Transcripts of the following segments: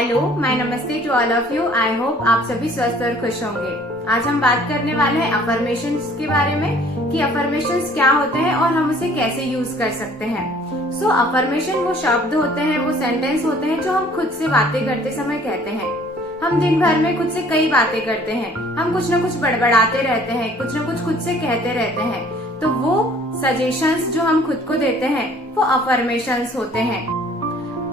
Hello, my namaste to all of you. I hope आप सभी स्वस्थ और खुश होंगे। आज हम बात करने वाले हैं अफर्मेशंस के बारे में कि अफर्मेशंस क्या होते हैं और हम उसे कैसे यूज कर सकते हैं। सो अफर्मेशन वो शब्द होते हैं, वो सेंटेंस होते हैं जो हम खुद से बातें करते समय कहते हैं। हम दिन भर में खुद से कई बातें करते हैं, हम कुछ न कुछ बड़बड़ाते रहते हैं, कुछ न कुछ खुद से कहते रहते हैं। तो वो सजेशंस जो हम खुद को देते हैं वो अफर्मेशंस होते हैं।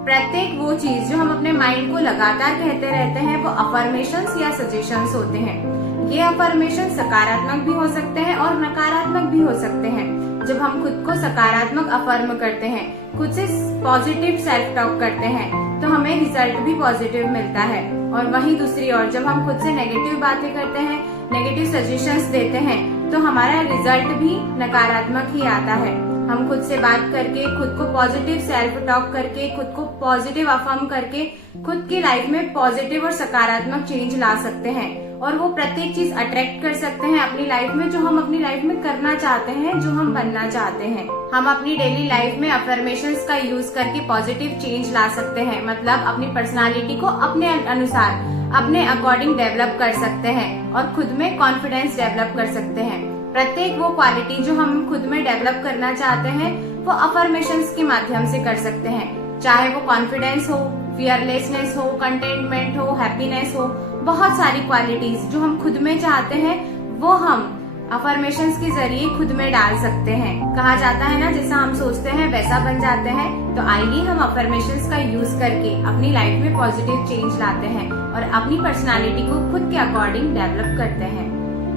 प्रत्येक वो चीज जो हम अपने माइंड को लगातार कहते रहते हैं वो अफर्मेशंस या सजेशंस होते हैं। ये अफर्मेशन सकारात्मक भी हो सकते हैं और नकारात्मक भी हो सकते हैं। जब हम खुद को सकारात्मक अफर्म करते हैं, खुद से पॉजिटिव सेल्फ टॉक करते हैं, तो हमें रिजल्ट भी पॉजिटिव मिलता है। और वहीं दूसरी ओर जब हम खुद से नेगेटिव बातें करते हैं, नेगेटिव सजेशंस देते हैं, तो हमारा रिजल्ट भी नकारात्मक ही आता है। हम खुद से बात करके, खुद को पॉजिटिव सेल्फ टॉक करके, खुद को पॉजिटिव अफर्म करके खुद की लाइफ में पॉजिटिव और सकारात्मक चेंज ला सकते हैं और वो प्रत्येक चीज अट्रैक्ट कर सकते हैं अपनी लाइफ में जो हम अपनी लाइफ में करना चाहते हैं, जो हम बनना चाहते हैं। हम अपनी डेली लाइफ में अफर्मेशंस का यूज करके पॉजिटिव चेंज ला सकते हैं, मतलब अपनी पर्सनालिटी को अपने अनुसार, अपने अकॉर्डिंग डेवलप कर सकते हैं और खुद में कॉन्फिडेंस डेवलप कर सकते हैं। प्रत्येक वो क्वालिटी जो हम खुद में डेवलप करना चाहते हैं वो अफर्मेशंस के माध्यम से कर सकते हैं। चाहे वो कॉन्फिडेंस हो, फियरलेसनेस हो, कंटेनमेंट हो, हैप्पीनेस हो, बहुत सारी क्वालिटीज जो हम खुद में चाहते हैं वो हम अफर्मेशंस के जरिए खुद में डाल सकते हैं। कहा जाता है ना, जैसा हम सोचते हैं वैसा बन जाते हैं। तो आइए हम अफर्मेशंस का यूज करके अपनी लाइफ में पॉजिटिव चेंज लाते हैं और अपनी पर्सनालिटी को खुद के अकॉर्डिंग डेवलप करते हैं।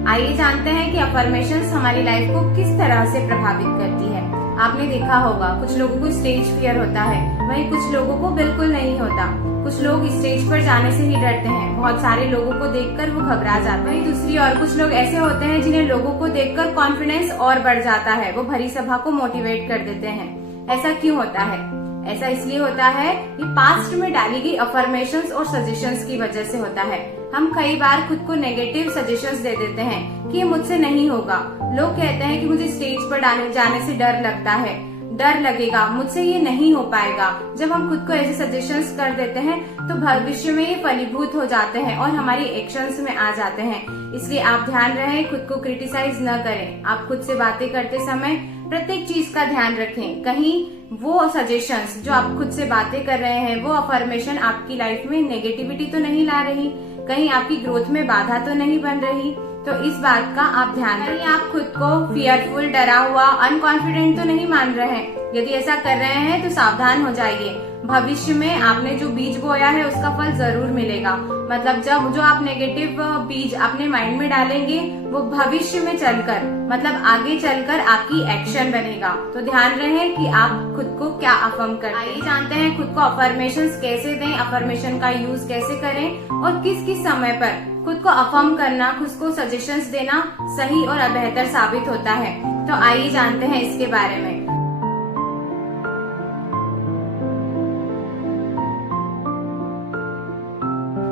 आइए जानते हैं कि अफर्मेशंस हमारी लाइफ को किस तरह से प्रभावित करती है। आपने देखा होगा कुछ लोगों को स्टेज फियर होता है, वहीं कुछ लोगों को बिल्कुल नहीं होता। कुछ लोग स्टेज पर जाने से ही डरते हैं, बहुत सारे लोगों को देखकर वो घबरा जाते हैं। दूसरी ओर कुछ लोग ऐसे होते हैं जिन्हें लोगों को देखकर कॉन्फिडेंस और बढ़ जाता है, वो भरी सभा को मोटिवेट कर देते हैं। ऐसा क्यों होता है? ऐसा इसलिए होता है कि पास्ट में डाली गई अफर्मेशंस और सजेशंस की वजह से होता है। हम कई बार खुद को नेगेटिव सजेशंस दे देते हैं कि ये मुझसे नहीं होगा। लोग कहते हैं कि मुझे स्टेज पर जाने से डर लगता है, डर लगेगा, मुझसे ये नहीं हो पाएगा। जब हम खुद को ऐसे सजेशंस कर देते हैं तो भविष्य में ये फलीभूत हो जाते हैं और हमारी एक्शंस में आ जाते हैं। इसलिए आप ध्यान रहे, खुद को क्रिटिसाइज न करें। आप खुद से बातें करते समय प्रत्येक चीज का ध्यान रखें, कहीं वो सजेशंस जो आप खुद से बातें कर रहे हैं, वो अफर्मेशन आपकी लाइफ में नेगेटिविटी तो नहीं ला रही, कहीं आपकी ग्रोथ में बाधा तो नहीं बन रही। तो इस बात का आप ध्यान रखें। कहीं आप खुद को फियरफुल, डरा हुआ, अनकॉन्फिडेंट तो नहीं मान रहे हैं। यदि ऐसा कर रहे हैं तो सावधान हो जाइए। भविष्य में आपने जो बीज बोया है उसका फल जरूर मिलेगा। मतलब जब जो आप नेगेटिव बीज अपने माइंड में डालेंगे वो भविष्य में चलकर, मतलब आगे चलकर आपकी एक्शन बनेगा। तो ध्यान रहे कि आप खुद को क्या अफर्म करें। आइए जानते हैं खुद को अफर्मेशंस कैसे दें, अफर्मेशन का यूज कैसे करें और किस किस समय पर खुद को अफर्म करना, खुद को सजेशंस देना सही और बेहतर साबित होता है। तो आइए जानते हैं इसके बारे में।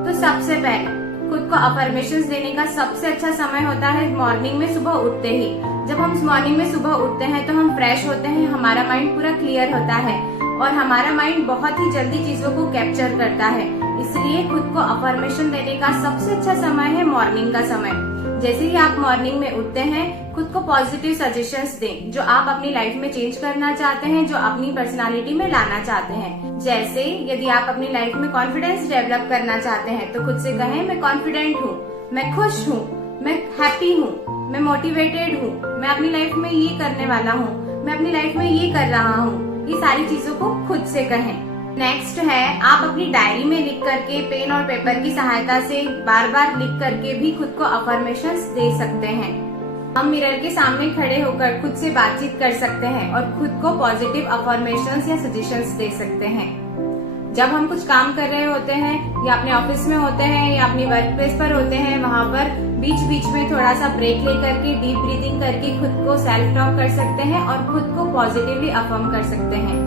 तो सबसे पहले खुद को अफर्मेशंस देने का सबसे अच्छा समय होता है मॉर्निंग में, सुबह उठते ही। जब हम मॉर्निंग में सुबह उठते हैं तो हम फ्रेश होते हैं, हमारा माइंड पूरा क्लियर होता है और हमारा माइंड बहुत ही जल्दी चीजों को कैप्चर करता है। इसलिए खुद को अफर्मेशन देने का सबसे अच्छा समय है मॉर्निंग का समय। जैसे ही आप मॉर्निंग में उठते हैं, खुद को पॉजिटिव सजेशंस दें जो आप अपनी लाइफ में चेंज करना चाहते हैं, जो अपनी पर्सनालिटी में लाना चाहते हैं। जैसे यदि आप अपनी लाइफ में कॉन्फिडेंस डेवलप करना चाहते हैं तो खुद से कहें, मैं कॉन्फिडेंट हूँ, मैं खुश हूँ, मैं हैप्पी हूँ, मैं मोटिवेटेड हूँ, मैं अपनी लाइफ में ये करने वाला हूँ, मैं अपनी लाइफ में ये कर रहा हूँ। ये सारी चीजों को खुद से कहें। नेक्स्ट है, आप अपनी डायरी में लिख करके, पेन और पेपर की सहायता से बार बार लिख करके भी खुद को अफर्मेशंस दे सकते हैं। हम मिरर के सामने खड़े होकर खुद से बातचीत कर सकते हैं और खुद को पॉजिटिव अफर्मेशंस या सजेशंस दे सकते हैं। जब हम कुछ काम कर रहे होते हैं या अपने ऑफिस में होते हैं या अपनी वर्क प्लेस पर होते हैं, वहाँ पर बीच बीच में थोड़ा सा ब्रेक लेकर के डीप ब्रीदिंग करके खुद को सेल्फ टॉक कर सकते हैं और खुद को पॉजिटिवली अफर्म कर सकते हैं।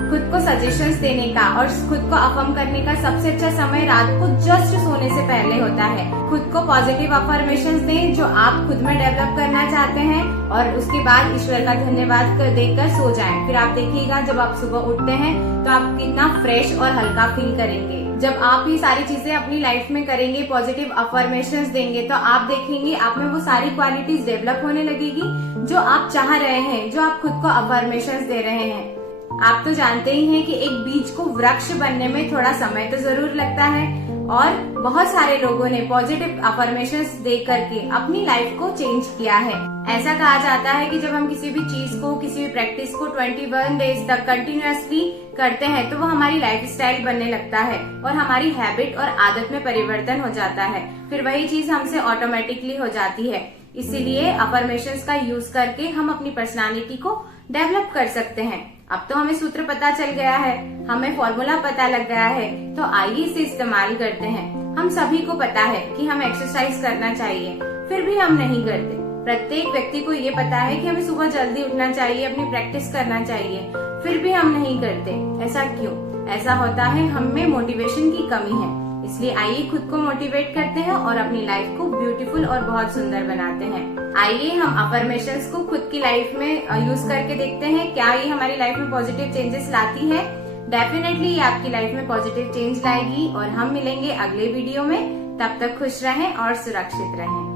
खुद को सजेशंस देने का और खुद को अफर्म करने का सबसे अच्छा समय रात को जस्ट सोने से पहले होता है। खुद को पॉजिटिव अफर्मेशंस दें जो आप खुद में डेवलप करना चाहते हैं और उसके बाद ईश्वर का धन्यवाद देकर सो जाएं। फिर आप देखिएगा जब आप सुबह उठते हैं तो आप कितना फ्रेश और हल्का फील करेंगे। जब आप ये सारी चीजें अपनी लाइफ में करेंगे, पॉजिटिव अफर्मेशंस देंगे, तो आप देखेंगे आप में वो सारी क्वालिटीज डेवलप होने लगेगी जो आप चाह रहे हैं, जो आप खुद को अफर्मेशंस दे रहे हैं। आप तो जानते ही हैं कि एक बीज को वृक्ष बनने में थोड़ा समय तो जरूर लगता है, और बहुत सारे लोगों ने पॉजिटिव अफर्मेशंस दे करके अपनी लाइफ को चेंज किया है। ऐसा कहा जाता है कि जब हम किसी भी चीज को, किसी भी प्रैक्टिस को 21 डेज तक कंटिन्यूअसली करते हैं तो वो हमारी लाइफस्टाइल बनने लगता है और हमारी हैबिट और आदत में परिवर्तन हो जाता है। फिर वही चीज हमसे ऑटोमेटिकली हो जाती है। इसीलिए अफर्मेशंस का यूज करके हम अपनी पर्सनालिटी को डेवलप कर सकते हैं। अब तो हमें सूत्र पता चल गया है, हमें फॉर्मूला पता लग गया है, तो आइए इसे इस्तेमाल करते हैं। हम सभी को पता है कि हमें एक्सरसाइज करना चाहिए, फिर भी हम नहीं करते। प्रत्येक व्यक्ति को ये पता है कि हमें सुबह जल्दी उठना चाहिए, अपनी प्रैक्टिस करना चाहिए, फिर भी हम नहीं करते। ऐसा क्यों? ऐसा होता है हम में मोटिवेशन की कमी है। इसलिए आइए खुद को मोटिवेट करते हैं और अपनी लाइफ को ब्यूटीफुल और बहुत सुंदर बनाते हैं। आइए हम अफर्मेशंस को खुद की लाइफ में यूज करके देखते हैं, क्या ये हमारी लाइफ में पॉजिटिव चेंजेस लाती है। डेफिनेटली ये आपकी लाइफ में पॉजिटिव चेंज लाएगी। और हम मिलेंगे अगले वीडियो में। तब तक खुश रहें और सुरक्षित रहें।